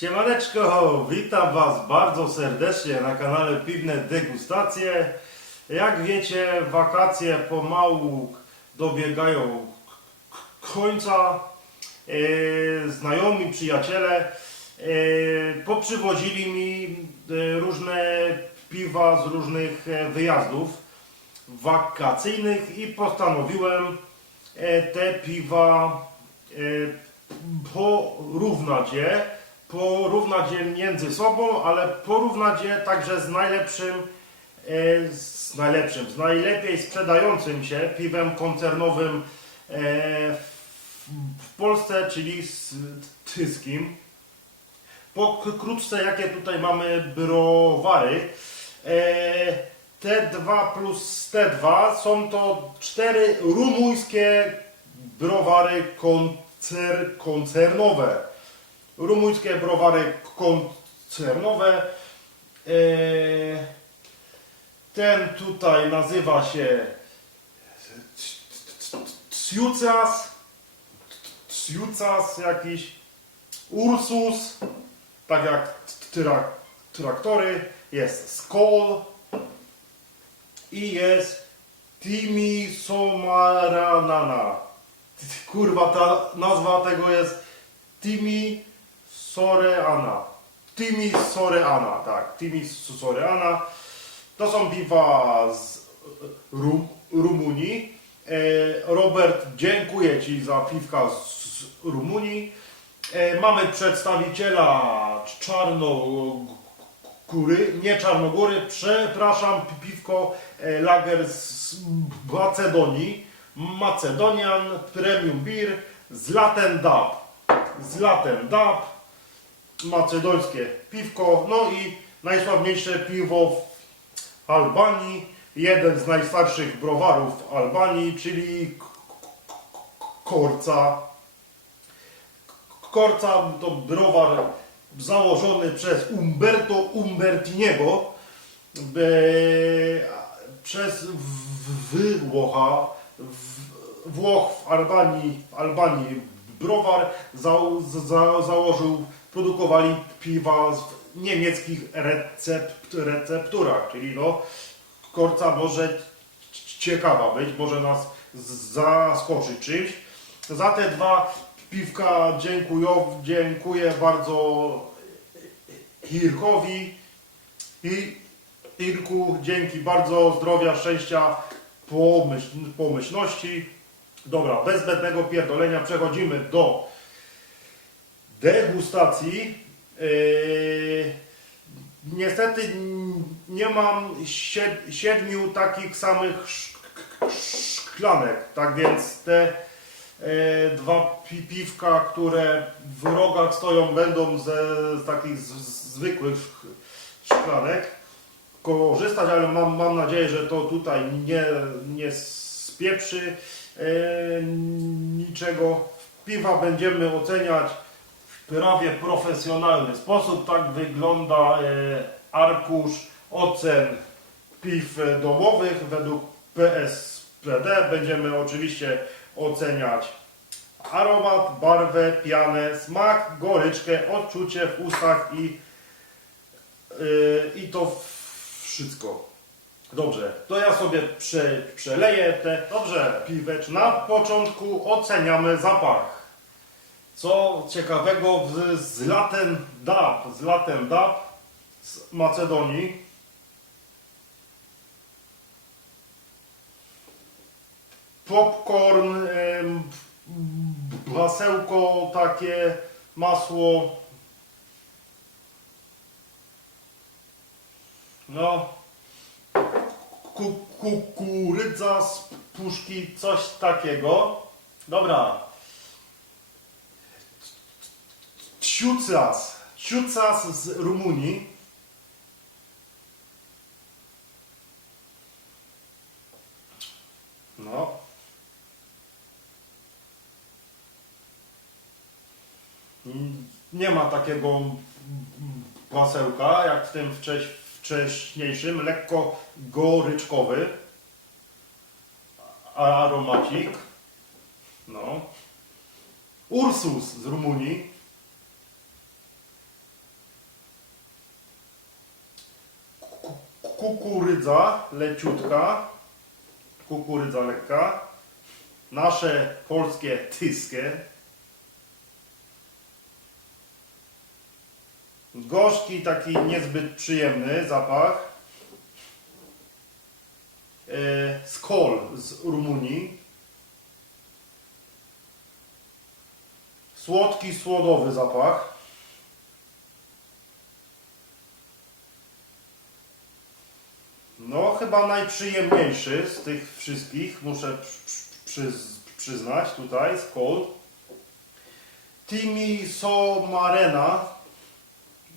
Siemaneczko, witam Was bardzo serdecznie na kanale Piwne Degustacje. Jak wiecie, wakacje pomału dobiegają końca. E, znajomi, przyjaciele e, poprzywozili mi e, różne piwa z różnych wyjazdów wakacyjnych i postanowiłem te piwa porównać je, porównać je między sobą, ale porównać je także z najlepszym, e, z najlepszym, z najlepiej sprzedającym się piwem koncernowym e, w Polsce, czyli z Tyskim. Pokrótce, jakie tutaj mamy browary. E, T2 plus T2 są to cztery rumuńskie browary koncer, koncernowe. Rumuńskie browary koncernowe. E, ten tutaj nazywa się Ciucas. Ciucas jakiś. Ursus. Tak jak tra, traktory. Jest Skoll. I jest Timi Somaranana. Kurwa, ta nazwa tego jest Timi Soreana. Timi Soreana, tak. Timi Soreana. To są piwa z Rum, Rumunii. E, Robert, dziękuję Ci za piwka z Rumunii. E, mamy przedstawiciela Czarnogóry, nie Czarnogóry, przepraszam, pi- piwko e, lager z Macedonii. Macedonian Premium Beer z Laten Dab. Z Laten Dab. Macedońskie piwko. No i najsławniejsze piwo w Albanii. Jeden z najstarszych browarów w Albanii, czyli Korca. Korca to browar założony przez Umberto Umbertiniego przez Włocha. Włoch w Albanii, Albanii browar za, za, założył, produkowali piwa w niemieckich recept, recepturach, czyli no korca może ciekawa być, może nas zaskoczyć czymś. Za te dwa piwka dziękuję, dziękuję bardzo Irkowi i Irku, dzięki bardzo, zdrowia, szczęścia, pomyśl, pomyślności. Dobra, bez zbędnego pierdolenia przechodzimy do degustacji. Yy, niestety nie mam sied- siedmiu takich samych szk- szklanek, tak więc te e, dwa pi- piwka, które w rogach stoją, będą ze, z takich z, zwykłych szk- szklanek korzystać, ale mam, mam nadzieję, że to tutaj nie, nie spieprzy niczego. Piwa będziemy oceniać w prawie profesjonalny sposób. Tak wygląda e, arkusz ocen piw e, domowych według PSPD. Będziemy oczywiście oceniać aromat, barwę, pianę, smak, goryczkę, odczucie w ustach i Yy, I to wszystko. Dobrze, to ja sobie prze, przeleję te. Dobrze, piwecz. Na początku oceniamy zapach. Co ciekawego w, z latem dab, z latem dab z Macedonii. Popcorn, masełko takie, masło, No. Ku, kukurydza z puszki, coś takiego. Dobra. Ciucas. Ciucas z Rumunii. No. Nie ma takiego masełka jak w tym wcześ, wcześniejszym, lekko goryczkowy aromacik. No. Ursus z Rumunii. Kukurydza leciutka. Kukurydza lekka. Nasze polskie tyskie. Gorzki, taki niezbyt przyjemny zapach, e, skol z Rumunii, słodki, słodowy zapach, No, chyba najprzyjemniejszy z tych wszystkich, muszę przy, przy, przyznać tutaj, z Cold.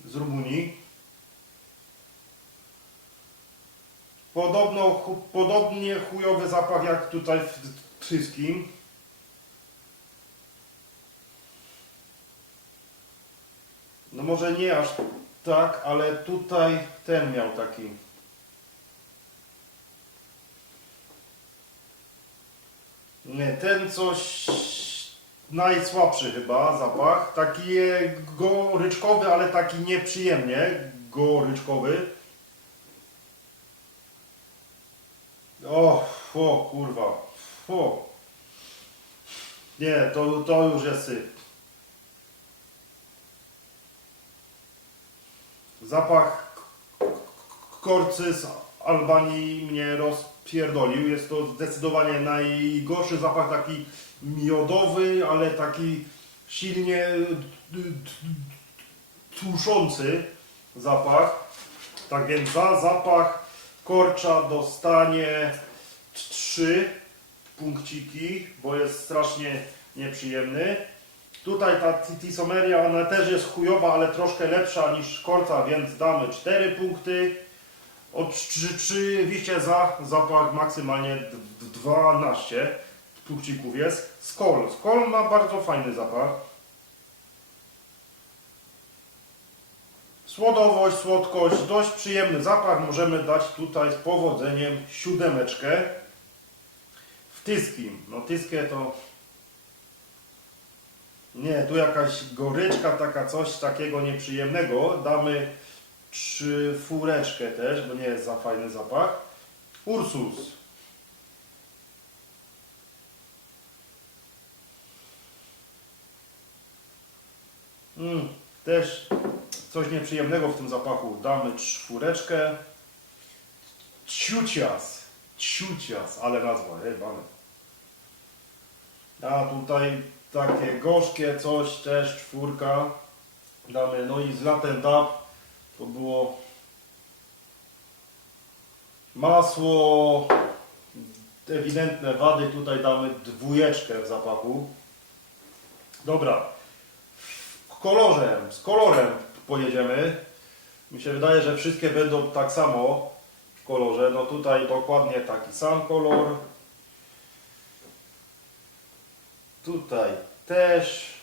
Z Rumunii. Podobno, chu, podobnie chujowy zapach jak tutaj w wszystkim. No może nie aż tak, ale tutaj ten miał taki. Nie, ten coś najsłabszy chyba zapach. Taki goryczkowy, ale taki nieprzyjemnie goryczkowy. O, o kurwa. O. Nie, to, to już jest syf. Zapach korcy z Albanii mnie rozpierdolił. Jest to zdecydowanie najgorszy zapach, taki miodowy, ale taki silnie d- tuszący zapach. Tak więc za zapach korcza dostanie trzy punkciki, bo jest strasznie nieprzyjemny. Tutaj ta Tisomeria, ona też jest chujowa, ale troszkę lepsza niż korca, więc damy 4 punkty. Oczywiście za zapach maksymalnie d- d- 12 punkcików jest. Skol. Skol ma bardzo fajny zapach. Słodowość, słodkość, dość przyjemny zapach. Możemy dać tutaj z powodzeniem siódemeczkę. W tyskim. No tyskie to... Nie, tu jakaś goryczka, taka coś takiego nieprzyjemnego. Damy czwóreczkę też, bo nie jest za fajny zapach. Ursus. Mm, też coś nieprzyjemnego w tym zapachu. Damy czwóreczkę. Ciucias. Ciucias, ale nazwa, jebane. A tutaj takie gorzkie coś, też czwórka. Damy, no i z latem dab to było masło, ewidentne wady, tutaj damy dwójeczkę w zapachu. Dobra, kolorem, z kolorem pojedziemy. Mi się wydaje, że wszystkie będą tak samo w kolorze. No tutaj dokładnie taki sam kolor. Tutaj też.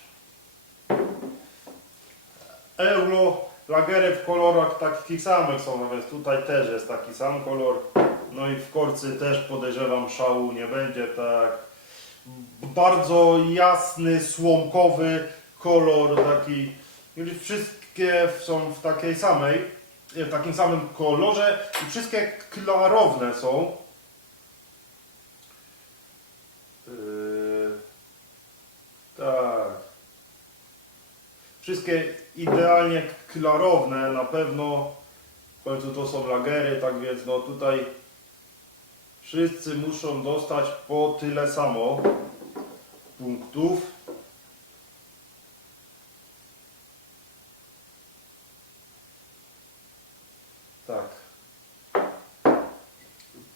Euro, lagery w kolorach takich samych są, więc tutaj też jest taki sam kolor. No i w korcy też podejrzewam szału nie będzie tak. Bardzo jasny, słomkowy kolor, taki. Wszystkie są w takiej samej, w takim samym kolorze i wszystkie klarowne są. Yy, tak. Wszystkie idealnie klarowne, na pewno. W końcu to są lagery, tak więc no tutaj wszyscy muszą dostać po tyle samo punktów. Tak.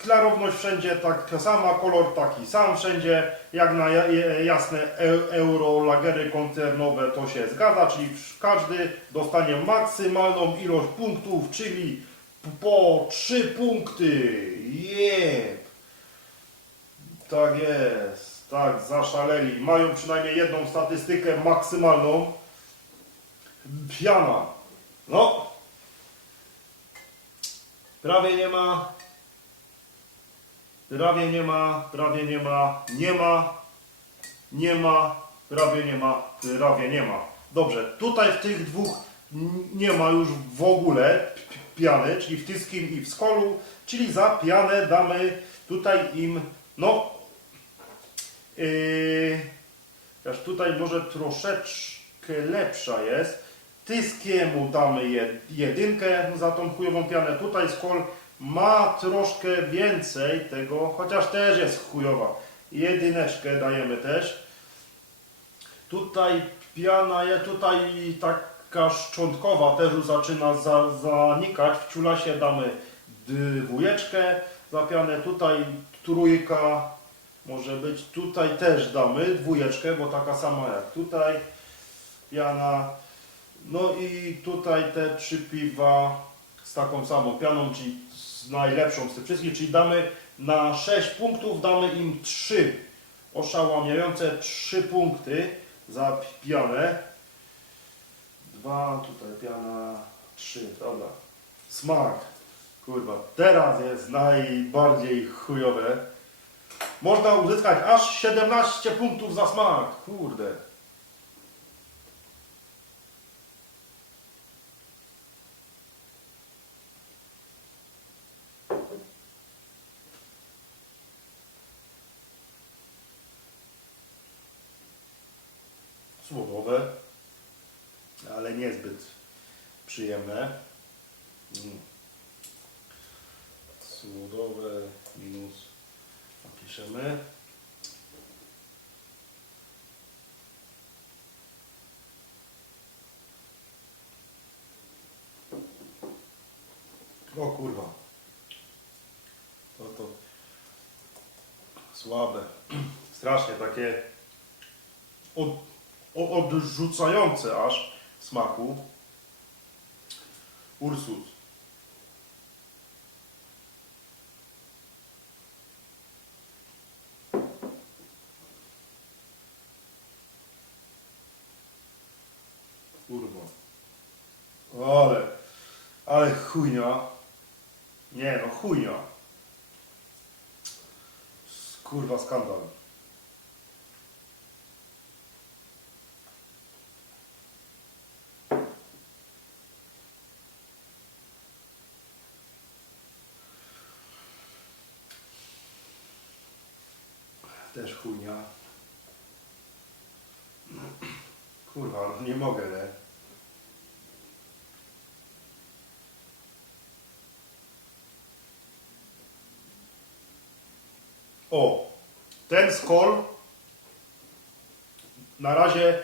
Klarowność wszędzie taka sama, kolor taki sam wszędzie, jak na jasne e- eurolagery koncernowe to się zgadza, czyli każdy dostanie maksymalną ilość punktów, czyli po 3 punkty. Jep. Tak jest, tak, zaszaleli. Mają przynajmniej jedną statystykę maksymalną. Piana. No. Prawie nie ma. Prawie nie ma, prawie nie ma, nie ma, nie ma, prawie nie ma, prawie nie ma. Dobrze, tutaj w tych dwóch nie ma już w ogóle pi- piany, czyli w tyskim i w skolu, czyli za pianę damy tutaj im, no, yy, aż tutaj może troszeczkę lepsza jest. Tyskiemu damy jed- jedynkę za tą chujową pianę. Tutaj skol ma troszkę więcej tego, chociaż też jest chujowa. Jedyneczkę dajemy też. Tutaj piana jest tutaj taka szczątkowa też już zaczyna za, zanikać. W ciulasie damy dwójeczkę za pianę. Tutaj trójka może być. Tutaj też damy dwójeczkę, bo taka sama jak tutaj. Piana. No i tutaj te trzy piwa z taką samą pianą, czyli najlepszą z tych wszystkich, czyli damy na 6 punktów, damy im 3 oszałamiające 3 punkty za pianę. Dwa, tutaj piana, trzy, dobra. Smak. Kurwa, teraz jest najbardziej chujowe. Można uzyskać aż 17 punktów za smak. Kurde. Słowowe, ale niezbyt przyjemne. Mm. Słodowe minus napiszemy. O kurwa. To to słabe. Strasznie takie od, odrzucające aż smaku. Ursus. Kurwa. Ale, ale chujnia. Nie no, chujnia. Kurwa skandal. Też chujnia. Kurwa, no nie mogę, nie? O, ten skol na razie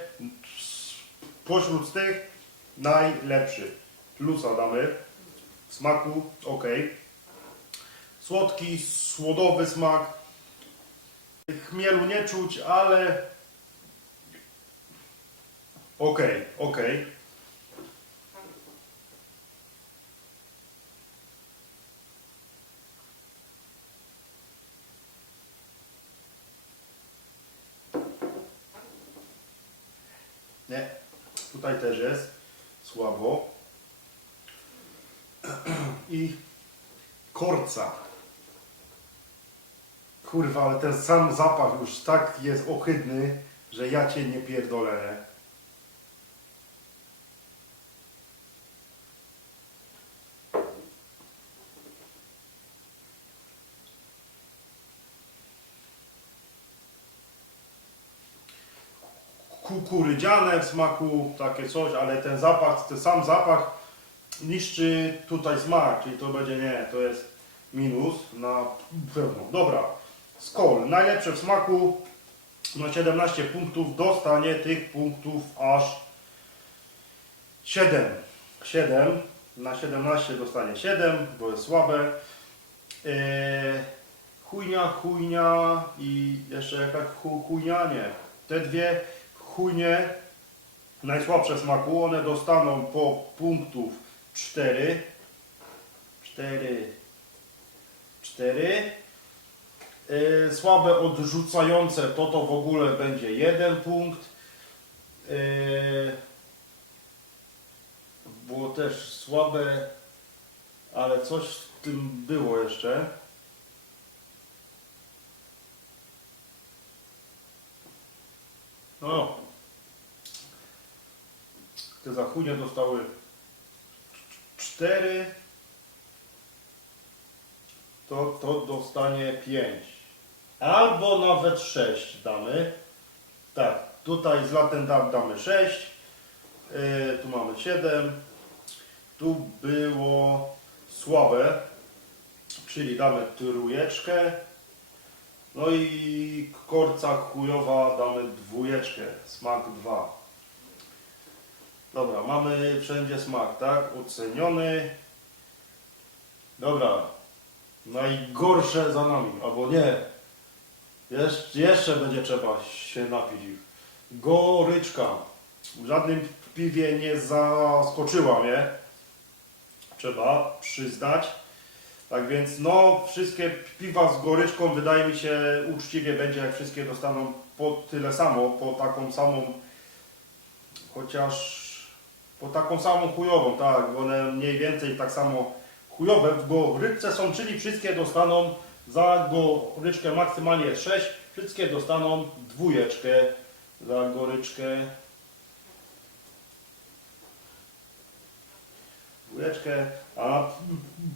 pośród tych najlepszy. Plusa damy. W smaku ok. Słodki, słodowy smak. Chmielu nie czuć, ale ok, ok. Nie, tutaj też jest słabo. I korca. Kurwa, ale ten sam zapach już tak jest ohydny, że ja cię nie pierdolę. Kukurydziane w smaku, takie coś, ale ten zapach, ten sam zapach niszczy tutaj smak, czyli to będzie nie, to jest minus na pewno. Dobra, skol, najlepsze w smaku, na 17 punktów, dostanie tych punktów aż 7. 7, na 17 dostanie 7, bo jest słabe. Eee, chujnia, chujnia i jeszcze jaka chu, chujnia, nie. Te dwie chujnie najsłabsze smaku, one dostaną po punktów 4. 4. 4. Yy, słabe odrzucające to to w ogóle będzie jeden punkt. Yy, było też słabe, ale coś w tym było jeszcze. No. Te zachunie dostały 4. to, to dostanie 5. Albo nawet 6 damy. Tak, tutaj z latem da- damy 6. Yy, tu mamy 7. Tu było słabe, czyli damy trójeczkę. No i korca chujowa damy dwójeczkę, smak 2. Dobra, mamy wszędzie smak, tak? Oceniony. Dobra, najgorsze za nami, albo nie. Jeszcze, jeszcze będzie trzeba się napić ich. Goryczka. W żadnym piwie nie zaskoczyła mnie. Trzeba przyznać. Tak więc no, wszystkie piwa z goryczką wydaje mi się uczciwie będzie, jak wszystkie dostaną po tyle samo, po taką samą, chociaż po taką samą chujową, tak, one mniej więcej tak samo chujowe w goryczce są, czyli wszystkie dostaną za goryczkę maksymalnie 6, wszystkie dostaną dwójeczkę za goryczkę. Dwójeczkę, a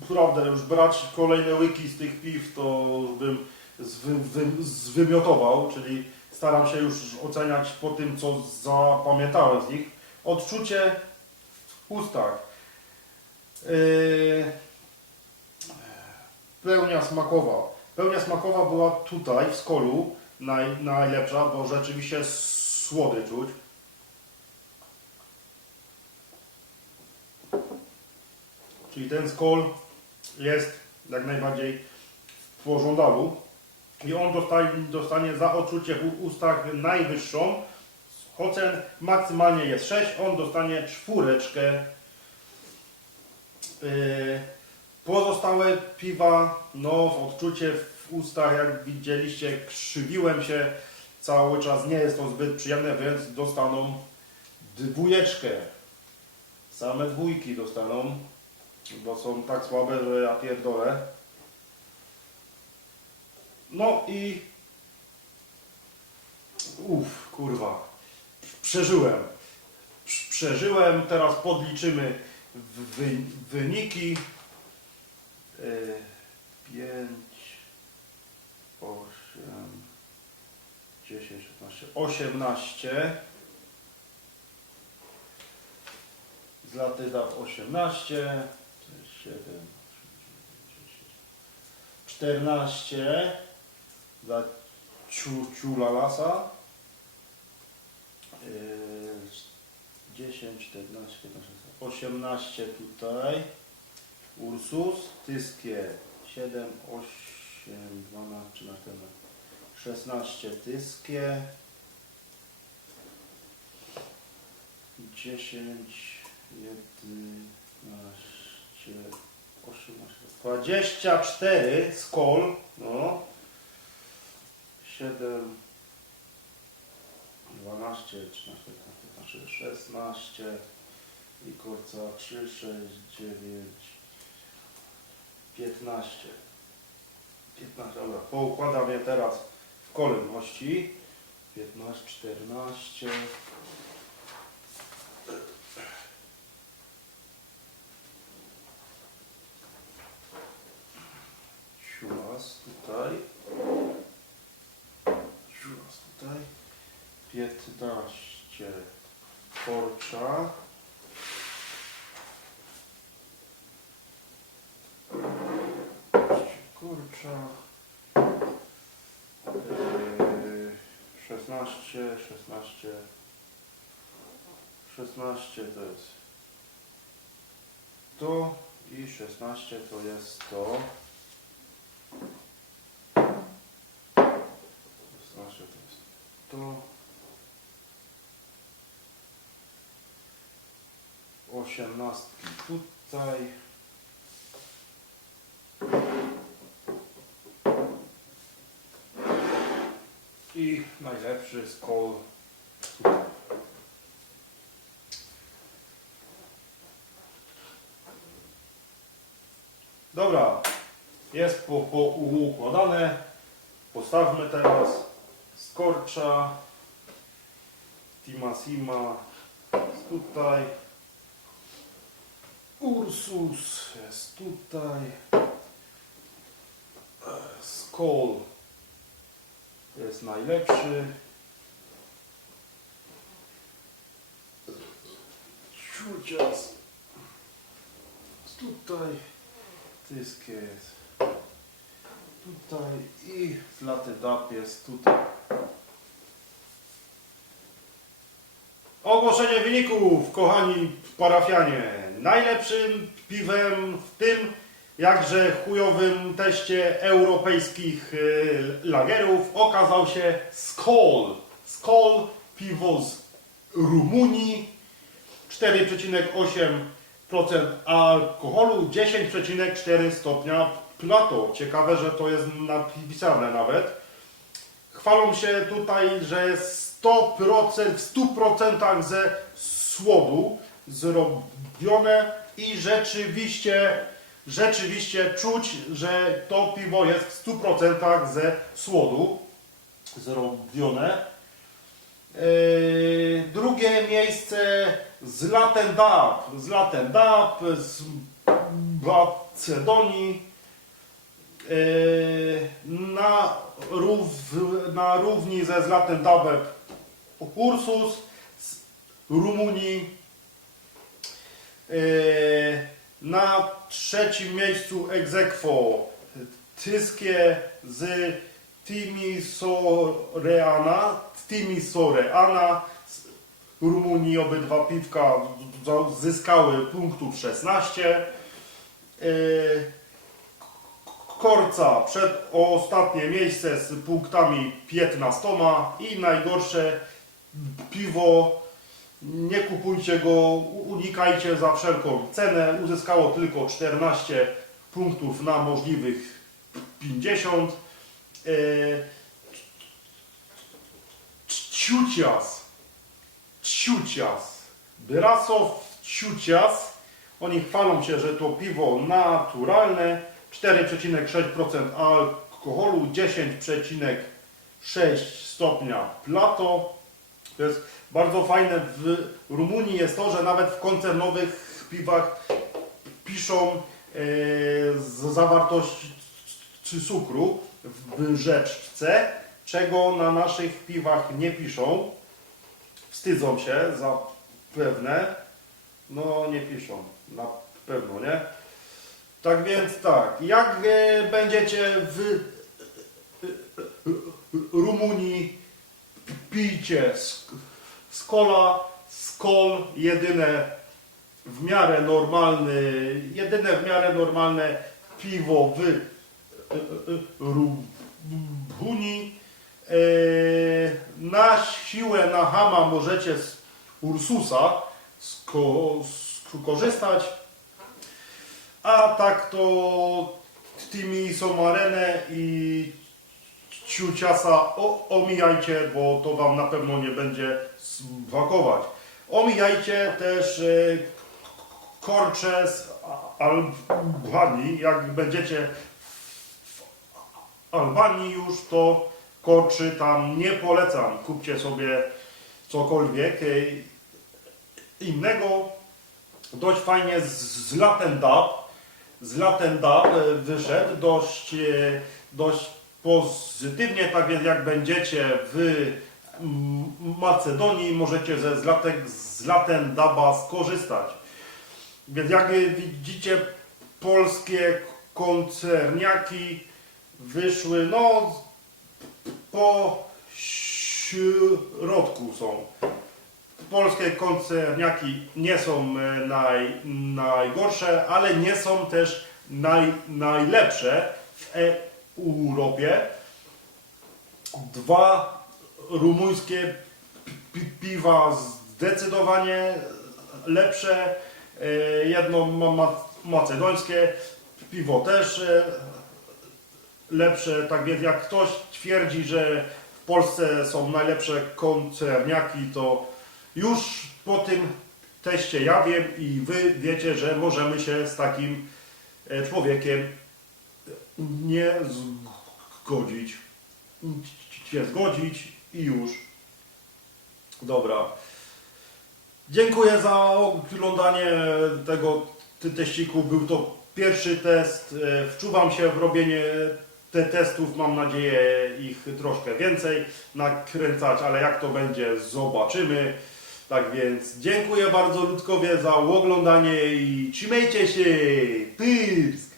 prawdę już brać kolejne łyki z tych piw, to bym zwy, wy, zwymiotował, czyli staram się już oceniać po tym, co zapamiętałem z nich. Odczucie w ustach. Yy, pełnia smakowa. Pełnia smakowa była tutaj w skolu naj, najlepsza, bo rzeczywiście słody czuć. Czyli ten skol jest jak najbardziej w pożądalu i on dostanie, dostanie za odczucie w ustach najwyższą. Ocen maksymalnie jest 6, on dostanie czwóreczkę. Yy, Pozostałe piwa, no odczucie w ustach, jak widzieliście, krzywiłem się cały czas, nie jest to zbyt przyjemne, więc dostaną dwójeczkę. Same dwójki dostaną, bo są tak słabe, że ja pierdolę. No i... Uff, kurwa. Przeżyłem. Prz- Przeżyłem, teraz podliczymy wy, wyniki. 5, 8, 10, 16, 18. Z laty dat 18, 7, 14 dla ciu, ciula lasa. Yy, 10, 14, 15, 18 tutaj. Ursus, tyskie 7, 8, 12, 13, 16 tyskie 10, 11, 18, 24 skol, no 7, 12, 13, 15, 16 i kurca 3, 6, 9, 15. 15, dobra, poukładam je teraz w kolejności. 15, 14. Siulas tutaj. Siulas tutaj. 15 porcza. Yy, 16, 16. 16 to jest to i 16 to jest to. 16 to jest to. 18 tutaj. I najlepszy skol tutaj. Dobra, jest po, po układane. Postawmy teraz skorcza, Timasima jest tutaj, Ursus jest tutaj, Skol jest najlepszy. Ciucias. Tutaj tysk jest. Tutaj i zlaty dap jest tutaj. Ogłoszenie wyników, kochani parafianie. Najlepszym piwem w tym jakże chujowym teście europejskich y, lagerów okazał się Skol. Skol, piwo z Rumunii. 4,8% alkoholu, 10,4 stopnia plato. Ciekawe, że to jest napisane nawet. Chwalą się tutaj, że jest 100%, w 100% ze słodu zrobione i rzeczywiście, rzeczywiście czuć, że to piwo jest w 100% ze słodu zrobione. Yy, drugie miejsce z Laten Dab, z Laten Dab, z Macedonii. Yy, na, rów, na równi ze Zlatem Dabem Ursus z Rumunii. Yy, na trzecim miejscu Egzekwo. Tyskie z Timisoreana, Timisoreana. Z Rumunii obydwa piwka zyskały punktów 16. Yy, Korca przed ostatnie miejsce z punktami 15 i najgorsze piwo nie kupujcie go, unikajcie za wszelką cenę. Uzyskało tylko 14 punktów na możliwych 50. Yy, Ciucias. Ciucias. Brasow Ciucias. Oni chwalą się, że to piwo naturalne. 4,6% alkoholu, 10,6 stopnia plato. To jest bardzo fajne w Rumunii jest to, że nawet w koncernowych piwach piszą e, zawartość czy cukru w rzeczce, czego na naszych piwach nie piszą. Wstydzą się zapewne. No nie piszą, na pewno nie. Tak więc tak, jak e, będziecie w e, e, Rumunii, pijcie sk- skola, skol, jedyne w miarę normalny, jedyne w miarę normalne piwo w e, e. E, Na siłę, na hama możecie z Ursusa sko- skorzystać. A tak to tymi Somarenę i Ciuciasa omijajcie, bo to Wam na pewno nie będzie smakować. Omijajcie też e, korcze z Albanii. Jak będziecie w Albanii już, to korczy tam nie polecam. Kupcie sobie cokolwiek e, innego. Dość fajnie z, z Dab. Z Laten Dab e, wyszedł dość, dość pozytywnie, tak więc jak będziecie w Macedonii, możecie ze Zlatek, z Laten Daba skorzystać. Więc jak widzicie, polskie koncerniaki wyszły, no, po środku są. Polskie koncerniaki nie są e, naj, najgorsze, ale nie są też naj, najlepsze w Europie. Dwa rumuńskie pi- piwa zdecydowanie lepsze. E, Jedno ma- ma- macedońskie piwo też e, lepsze. Tak więc jak ktoś twierdzi, że w Polsce są najlepsze koncerniaki, to już po tym teście ja wiem i wy wiecie, że możemy się z takim e, człowiekiem nie zgodzić. Się zgodzić i już. Dobra. Dziękuję za oglądanie tego teściku. Był to pierwszy test. E, Wczuwam się w robienie te testów mam nadzieję ich troszkę więcej nakręcać, ale jak to będzie zobaczymy. Tak więc dziękuję bardzo Ludkowie za oglądanie i trzymajcie się! Pyrsk!